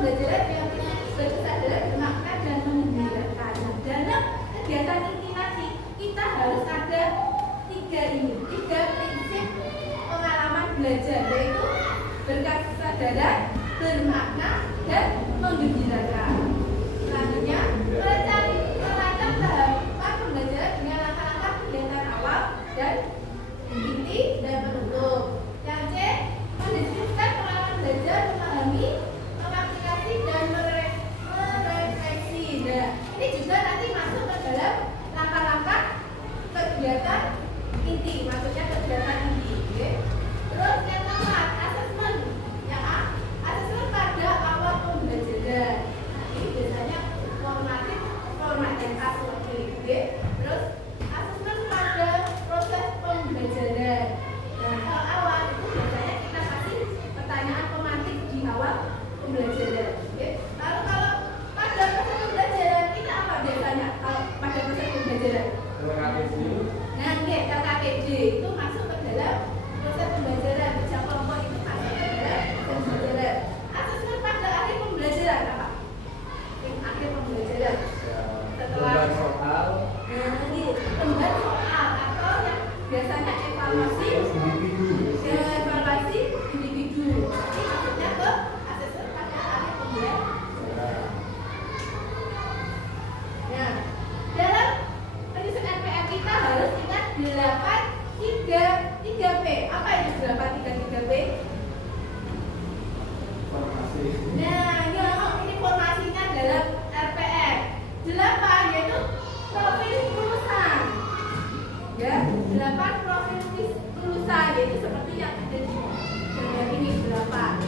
pembelajaran yang berkesadaran, bermakna dan menggembirakan. Dalam kegiatan ini nanti kita harus ada tiga prinsip pengalaman belajar, yaitu berkesadaran, bermakna, dan menggembirakan. Selanjutnya, merancang tahapan pembelajaran dengan langkah-langkah kegiatan awal dan inti dan penutup. Yang C, mendeskripsikan pengalaman belajar, memahami, mengaplikasi, dan merefleksi. Nah, ini juga nanti masuk ke dalam langkah-langkah kegiatan inti, maksudnya kegiatan inti. Okay? Terus yang keempat, asesmen. Yang A, asesmen pada awal pembelajaran. Nah, ini biasanya format dan seperti itu. Terus asesmen pada proses pembelajaran. Nah, kalau awal itu biasanya kita kasih pertanyaan pemantik di awal pembelajaran. Lalu kalau pada proses pembelajaran kita apa biasanya? Kalau pada proses pembelajaran? Nah, KKTD itu masuk ke dalam proses pembelajaran. Kerja kelompok itu masuk ke dalam pembelajaran. Asesmen pada akhir pembelajaran apa? Akhir pembelajaran. Setelah soal. Nah, ini tenggat soal atau yang biasanya evaluasi individu. Ini maksudnya ke asesmen pada akhir pembelajaran. Nah, dalam penyusun NPM kita harus ingat 3P. Apa itu 3P? Formasi. Nah, ini formasinya dalam RPM. 8 yaitu profil lulusan. Ya, 8 profil lulusan, yaitu seperti yang ada di gambar ini 8.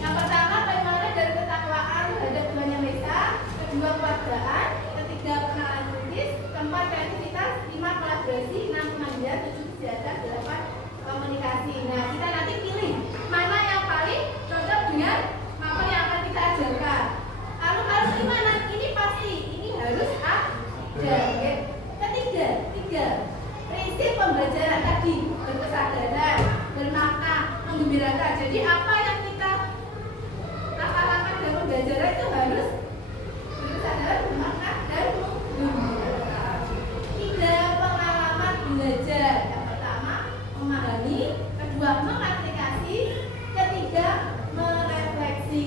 Yang pertama, keimanan dan ketakwaan terhadap Tuhan Yang Maha Esa. Kedua, kewargaan. Ketiga, kenalan kritis. Keempat, kreativitas. 5, kolaborasi. 6, kemandirian. 7, kesehatan. 8, komunikasi. Nah, kita nanti pilih mana yang paling cocok dengan apa yang akan kita ajarkan. Lalu harus gimana? Ini pasti, ini harus ada. Ya. Ketiga, prinsip pembelajaran tadi berkesadaran, bermakna, menggembirakan. Jadi apa yang kita lakukan dalam pembelajaran itu harus berkesadaran, bermakna, dan menggembirakan. 3, pengalaman belajar. Yang pertama, memahami. Kedua, mengaplikasi. Ketiga, merefleksi.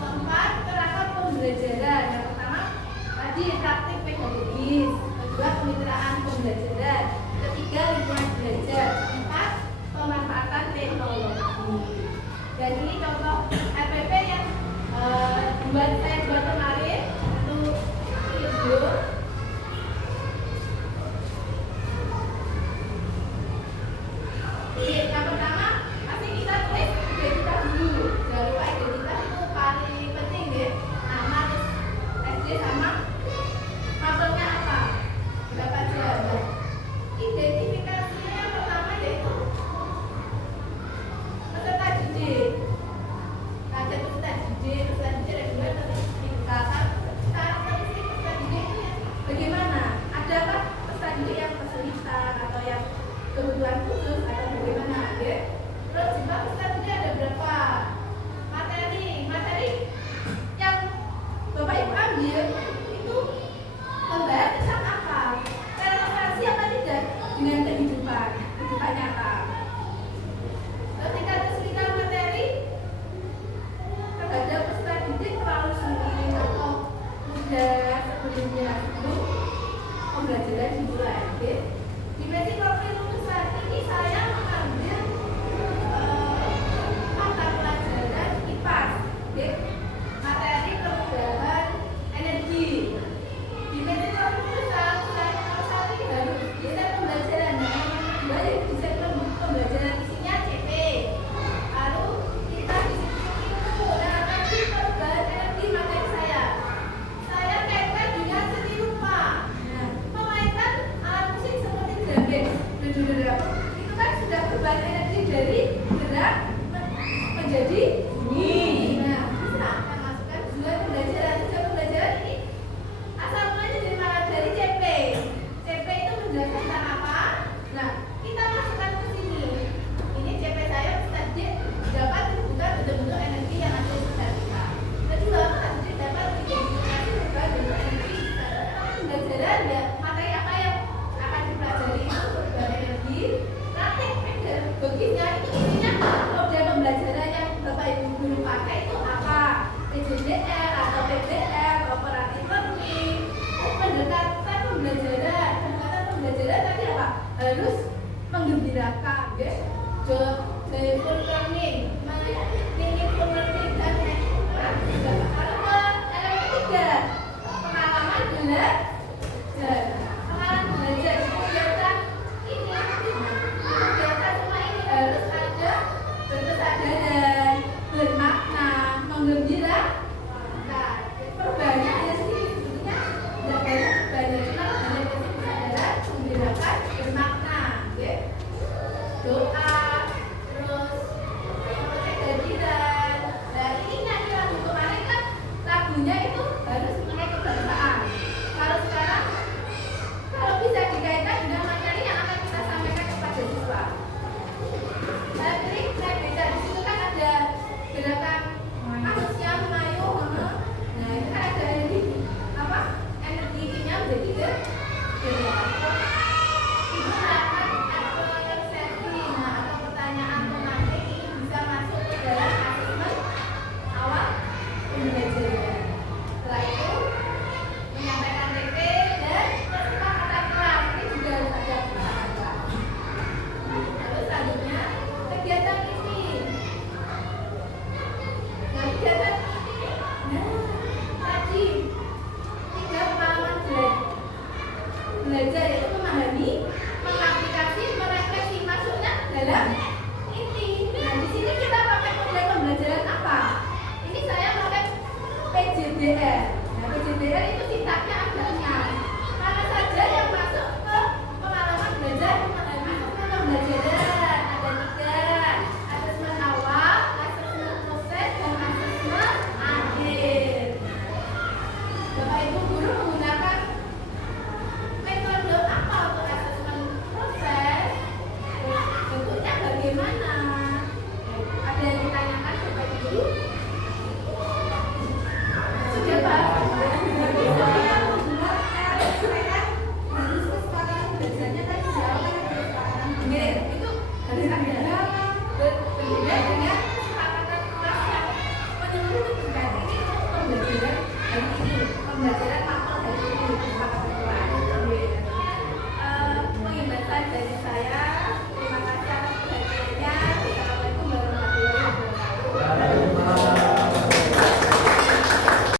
Keempat, kerangka pembelajaran. Yang pertama tadi praktik pedagogis. Kedua, kemitraan pembelajaran. Ketiga, lingkungan belajar. Keempat, pemanfaatan teknologi. Dan ini contoh RPP yang saya buat kemarin untuk video. Yang pertama, pasti kita tulis identitas dulu. Jangan lupa identitas itu paling penting ya. Nama, terus SD sama mapelnya apa? Berapa jam? Identifikasinya yang pertama yaitu peserta didik. Ada peserta didik ada dua sertifikat. ibu guru pakai itu apa? PJDL atau PBL, kooperatif learning, pendekatan pembelajaran tadi apa? Harus menggembirakan, ya. Joyful learning, meaningful learning dan kalau elemen ketiga pengalaman belajar. Pengalaman belajar kegiatan ini, kegiatan semua ini harus ada berkesadaran, bermakna, menggembirakan. Perbanyak ya sih sebetulnya tidak banyak cuma hanya kesadaran, menggembirakan, bermakna, ya. Doa, terus kehadiran. Nah ini nanti lagu kemarin kan lagunya itu harus mengenai kebangsaan. Kalau sekarang kalau bisa dikaitkan dengan materi yang akan kita sampaikan kepada siswa. Tadi saya baca di situ kan ada gerakan manusia mengayuh. Nah itu kan ada apa energinya menjadi gerakan. Ibu akan ada setting atau pertanyaan menarik ini bisa masuk ke dalam asesmen awal pembelajaran. Setelah itu menyampaikan TP dan kesepakatan kelas ini juga harus ada kesepakatan. Lalu selanjutnya kegiatan ini. Nah kegiatan ini, tadi 3 pengalaman belajar yaitu memahami, mengaplikasi, merefleksi, masuknya dalam ini. Nah di sini kita pakai model pembelajaran apa? Ini saya pakai PJDL.